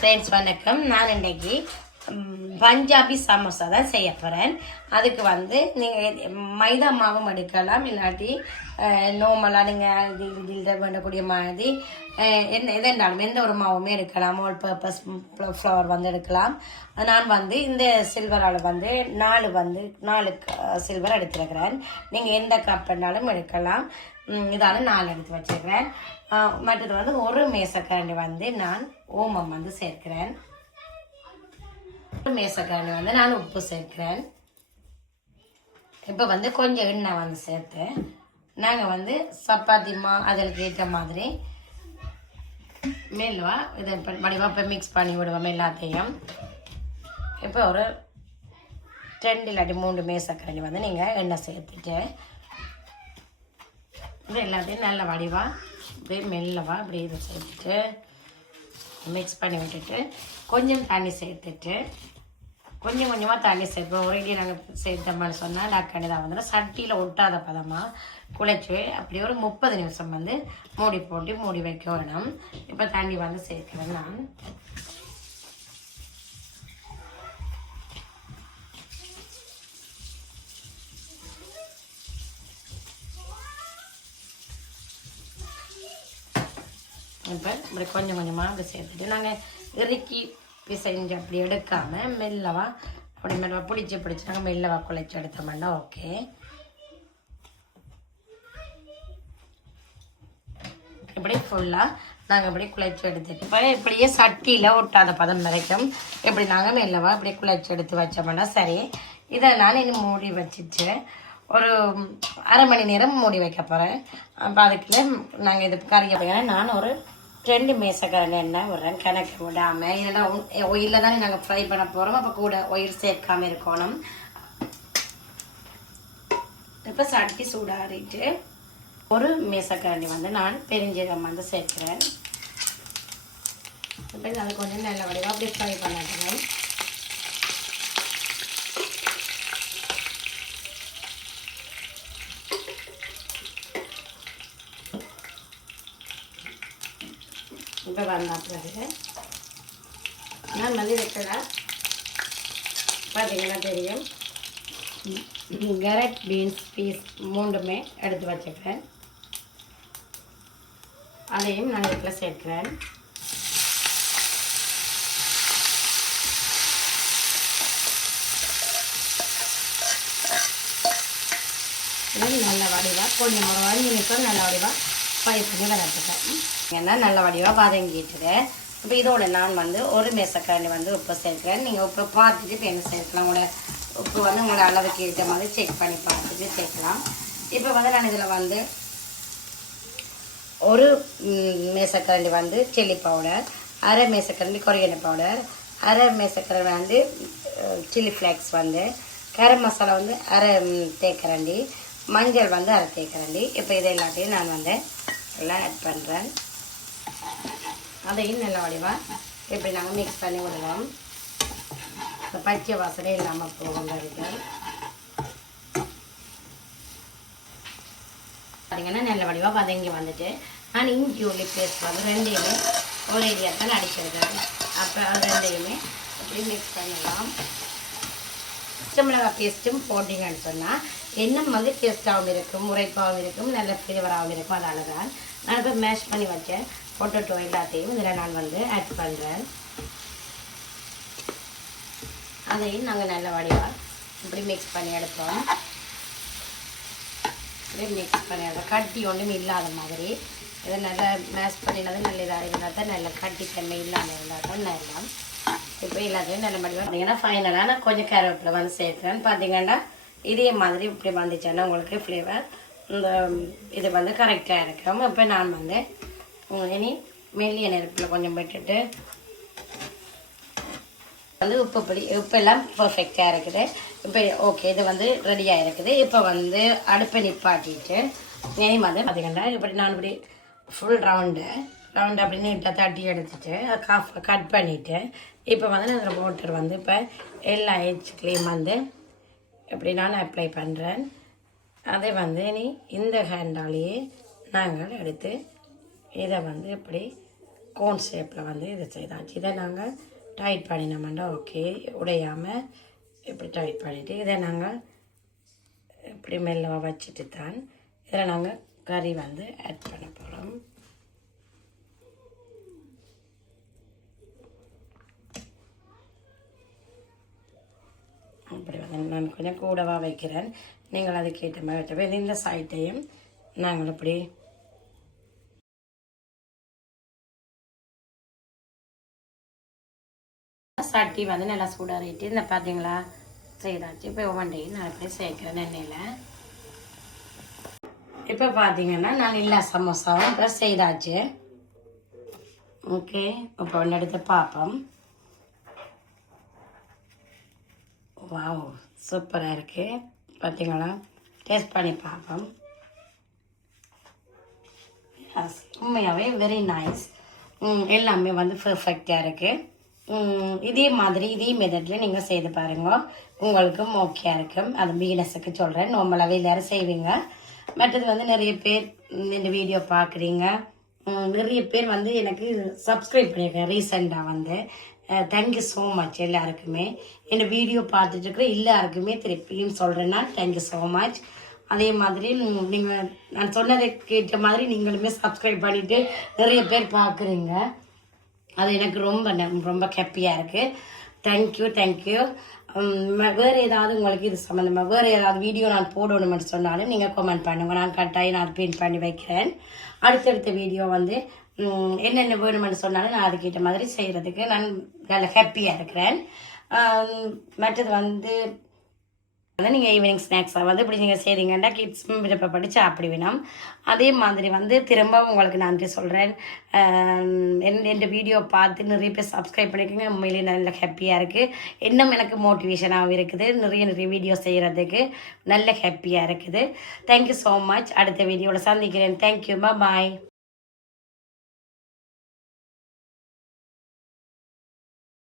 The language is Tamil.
ஃப்ரெண்ட்ஸ் வணக்கம். நான் இன்றைக்கி பஞ்சாபி சமோசா தான் செய்ய போகிறேன். அதுக்கு வந்து நீங்கள் மைதா மாவும் எடுக்கலாம், இல்லாட்டி நோமலாக நீங்கள் இதில் வேண்டக்கூடிய மாதிரி எதெண்டாலும் எந்த ஒரு மாவுமே எடுக்கலாம். ஆல் பர்பஸ் ஃப்ளவர் வந்து எடுக்கலாம். நான் வந்து இந்த சில்வரால் வந்து நாலு சில்வர் எடுத்துருக்கிறேன். நீங்கள் எந்த கப் வேணாலும் எடுக்கலாம். இதால் 4 எடுத்து வச்சுருக்கிறேன். மற்றது வந்து ஒரு மேசக்கரண்டி வந்து நான் ஓமம் வந்து சேர்க்கிறேன். ஒரு மேசக்கரண்டி வந்து நான் உப்பு சேர்க்கிறேன். இப்போ வந்து கொஞ்சம் எண்ணெய் வந்து சேர்த்து நாங்கள் வந்து சப்பாத்தி அதற்கு ஏற்ற மாதிரி மெல்லுவா இதை வடிவாக இப்போ மிக்ஸ் பண்ணி விடுவோம் எல்லாத்தையும். இப்போ ஒரு 2 இல்லாட்டி 3 மேசக்கரண்டி வந்து நீங்கள் எண்ணெய் சேர்த்துட்டு இது எல்லாத்தையும் நல்ல வடிவாக இப்படியே மெல்லவா இப்படி இதை சேர்த்துட்டு மிக்ஸ் பண்ணி விட்டுட்டு கொஞ்சம் தண்ணி சேர்த்துட்டு கொஞ்சம் கொஞ்சமாக தண்ணி சேர்ப்போம். ஒரேடியே நாங்கள் சேர்த்த மாதிரி சொன்னால் டக்கானி தான் வந்துடும். சட்டியில் ஒட்டாத பதமாக குழைச்சி அப்படியே ஒரு 30 நிமிஷம் வந்து மூடி போட்டு மூடி வைக்க வேணும். இப்போ தண்ணி வந்து சேர்க்கிறேன் நான். இப்போ இப்படி கொஞ்சம் கொஞ்சமாக அப்படி சேர்த்துட்டு நாங்கள் இறுக்கி பிசைஞ்சு அப்படி எடுக்காமல் மெல்லவா அப்படி மெல்லவா பிடிச்சி நாங்கள் மெல்லவா குழைச்சி எடுத்தோம்னா ஓகே. இப்படி ஃபுல்லாக நாங்கள் இப்படி குழைச்சி எடுத்துட்டு இப்போ இப்படியே சட்டியில் ஒட்டாத பதம் வரைக்கும் இப்படி நாங்கள் மெல்லவா இப்படி குழைச்சி எடுத்து வச்சோம்னா சரி. இதை நான் இன்னும் மூடி வச்சுட்டு ஒரு அரை மணி நேரம் மூடி வைக்க போகிறேன். அப்போ அதுக்குள்ளே நாங்கள் இது கறியை போய் நான் ஒரு 2 மேசக்கரண்டி எண்ணெய் விடுறேன். கணக்கு விடாமல் இல்லைன்னா ஒயிலில் தானே நாங்கள் ஃப்ரை பண்ண போகிறோம். அப்போ கூட ஒயில் சேர்க்காமல் இருக்கணும். இப்போ சட்டி சூடாறிட்டு ஒரு மேசக்கரண்டி வந்து நான் பெருஞ்சீரகம் வந்து சேர்க்கிறேன். இப்போ அது கொஞ்சம் நல்ல வடிவாக அப்படி ஃப்ரை பண்ணிடுறேன். இப்போ வந்த பிறகு நான் வந்து வைக்கல பார்த்தீங்கன்னா தெரியும். கேரட் பீன்ஸ் பீஸ் 3மே எடுத்து வச்சுக்கிறேன். அதையும் நான் இதில் சேர்க்கிறேன். நல்ல வடிவாக கொஞ்சம் ஒரு 5 நிமிஷம் நல்ல வடிவாக ஃப்ரை பண்ணி வளர்த்துட்டேன். ஏன்னா நல்ல வடிவாக வதங்கிட்டுது. இப்போ இதோட நான் வந்து ஒரு மேசக்கரண்டி வந்து உப்பு சேர்க்கிறேன். நீங்கள் உப்பு பார்த்துட்டு இப்போ என்ன சேர்க்கலாம். உங்களோட உப்பு வந்து உங்களோட அளவுக்கு ஏற்ற மாதிரி செக் பண்ணி பார்த்துட்டு சேர்க்கலாம். இப்போ வந்து நான் இதில் வந்து ஒரு மேசக்கரண்டி வந்து சில்லி பவுடர், அரை மேசக்கரண்டி கொரியண்டர் பவுடர், அரை மேசக்கரண்டி வந்து சில்லி ஃப்ளேக்ஸ் வந்து, கரம் மசாலா வந்து அரை தேக்கரண்டி, மஞ்சள் வந்து அரை தேக்கரண்டி. இப்போ இதை எல்லாத்தையும் நான் வந்து எல்லாம் ஆட் பண்ணுறேன். அதையும் நல்ல வடிவாக இப்படி நாங்கள் மிக்ஸ் பண்ணி விடுவோம். இந்த பச்சை வாசனை இல்லாமல் போகும் வரைக்கும் பார்த்தீங்கன்னா நல்ல வடிவாக வதங்கி வந்துட்டு நான் இஞ்சி உள்ளி பேஸ்ட் வந்து 2யுமே ஒரு ஏரியாத்தான் அடிச்சிருக்கேன். அப்போ அது 2யுமே அப்படி மிக்ஸ் பண்ணலாம். பச்சை மிளகாய் பேஸ்ட்டும் போட்டிங்கன்னு சொன்னால் இன்னும் வந்து டேஸ்ட்டாகவும் இருக்கும், உரைப்பாகவும் இருக்கும், நல்ல ஃப்ளேவராகவும் இருக்கும். அதனால தான் நான் இப்போ மேஷ் பண்ணி வச்சேன் பொட்டேட்டோ எல்லாத்தையும் இதில் நான் வந்து ஆட் பண்ணுறேன். அதையும் நாங்கள் நல்ல வடிவாக இப்படி மிக்ஸ் பண்ணி எடுப்போம். இப்படி மிக்ஸ் பண்ணி எடுப்போம். கட்டி ஒன்றும் இல்லாத மாதிரி இதை நல்லா மேஷ் பண்ணினது நல்ல இதாக இருந்தால் தான் நல்ல கட்டித்தன்மை இல்லாமல் இருந்தால் தான் நல்லா. இப்போ எல்லாத்தையும் நல்ல வடிவாக பார்த்தீங்கன்னா ஃபைனலாக நான் கொஞ்சம் கருவேப்பிலை வந்து சேர்க்குறேன். பார்த்தீங்கன்னா இதே மாதிரி இப்படி வந்துச்சுன்னா உங்களுக்கு ஃப்ளேவர் இந்த இது வந்து கரெக்டாக இருக்கும். இப்போ நான் வந்து இனி மெல்லிய நெருப்பில் கொஞ்சம் விட்டுட்டு வந்து உப்பெல்லாம் பர்ஃபெக்டாக இருக்குது. இப்போ ஓகே இது வந்து ரெடியாக இருக்குது. இப்போ வந்து அடுப்பை நிப்பாட்டிட்டு இனி வந்து பார்த்தீங்கன்னா இப்படி நான் இப்படி ஃபுல் ரவுண்டு அப்படின்னு தட்டி எடுத்துட்டு அதை கட் பண்ணிவிட்டு இப்போ வந்து அந்த வாட்டர் வந்து இப்போ எல்லா எட்ஜ்லேயும் வந்து இப்படி நான் அப்ளை பண்ணுறேன். அதை வந்து இனி இந்த ஹேண்டாலேயே நாங்கள் எடுத்து இதை வந்து இப்படி கோன் ஷேப்பில் வந்து இது செய்தாச்சு. இதை நாங்கள் டைட் பண்ணினோம்னா ஓகே, உடையாமல் இப்படி டைட் பண்ணிவிட்டு இதை நாங்கள் இப்படி மெல்லவாக வச்சுட்டு தான் இதில் நாங்கள் கறி வந்து ஆட் பண்ண போகிறோம். அப்படி வந்து நான் கொஞ்சம் கூடவாக வைக்கிறேன், நீங்கள் அதுக்கேற்ற மாதிரி வைக்க. இந்த சைட்டையும் நாங்கள் இப்படி சட்டி வந்து நல்லா சூடாகிட்டு இந்த பார்த்தீங்களா செய்தாச்சு. இப்போ ஒவ்வொன்றையும் நான் அப்படியே சேர்க்குறேன் எண்ணெயில். இப்போ பார்த்தீங்கன்னா நான் எல்லா சமோசாவும் இப்போ செய்தாச்சு. ஓகே, இப்போ ஒன்று எடுத்து பார்ப்போம். வாவ், சூப்பராக இருக்குது. பார்த்தீங்களா, டேஸ்ட் பண்ணி பார்ப்போம். உண்மையாகவே வெரி நைஸ். எல்லாமே வந்து பர்ஃபெக்டாக இருக்குது. இதே மாதிரி இதே மெத்தடில் நீங்கள் செய்து பாருங்க, உங்களுக்கும் ஓகேயாக இருக்கும். அது பிகினஸுக்கு சொல்கிறேன், நார்மலாகவே எல்லோரும் செய்வீங்க. மற்றது வந்து நிறைய பேர் இந்த வீடியோ பார்க்குறீங்க, நிறைய பேர் வந்து எனக்கு சப்ஸ்கிரைப் பண்ணியிருக்கேன் ரீசெண்டாக வந்து. தேங்க்யூ ஸோ மச் எல்லாருக்குமே. இந்த வீடியோ பார்த்துட்டு இருக்கிற எல்லாருக்குமே திருப்பியும் சொல்கிறேன்னா தேங்க்யூ ஸோ மச். அதே மாதிரி நீங்கள் நான் சொன்னதை கேட்ட மாதிரி நீங்களுமே சப்ஸ்கிரைப் பண்ணிவிட்டு நிறைய பேர் பார்க்குறீங்க. அது எனக்கு ரொம்ப ஹாப்பியாக இருக்குது. தேங்க்யூ. வேறு ஏதாவது உங்களுக்கு இது சம்மந்தமாக வேறு ஏதாவது வீடியோ நான் போடணும்னு சொன்னாலும் நீங்கள் கமெண்ட் பண்ணுங்க, நான் கட்டாயம் நான் பிரிண்ட் பண்ணி வைக்கிறேன். அடுத்தடுத்த வீடியோ வந்து என்னென்ன வேணுமென்னு சொன்னாலும் நான் அதுக்கேற்ற மாதிரி செய்கிறதுக்கு நான் நல்ல ஹாப்பியாக இருக்கிறேன். மற்றது வந்து நீங்கள் ஈவினிங் ஸ்நாக்ஸாக வந்து இப்படி நீங்கள் செய்கிறீங்கன்னா கிட்ஸ் விருப்பப்பட்டு சாப்பிடுவேணும். அதே மாதிரி வந்து திரும்ப உங்களுக்கு நன்றி சொல்கிறேன். என் வீடியோ பார்த்து நிறைய பேர் சப்ஸ்கிரைப் பண்ணிக்கோங்க. உண்மையிலே நல்ல ஹாப்பியாக இருக்குது. இன்னும் எனக்கு மோட்டிவேஷனாகவும் இருக்குது, நிறைய வீடியோ செய்கிறதுக்கு நல்ல ஹாப்பியாக இருக்குது. Thank you so much. அடுத்த வீடியோவில் சந்திக்கிறேன். தேங்க்யூ, பாய்.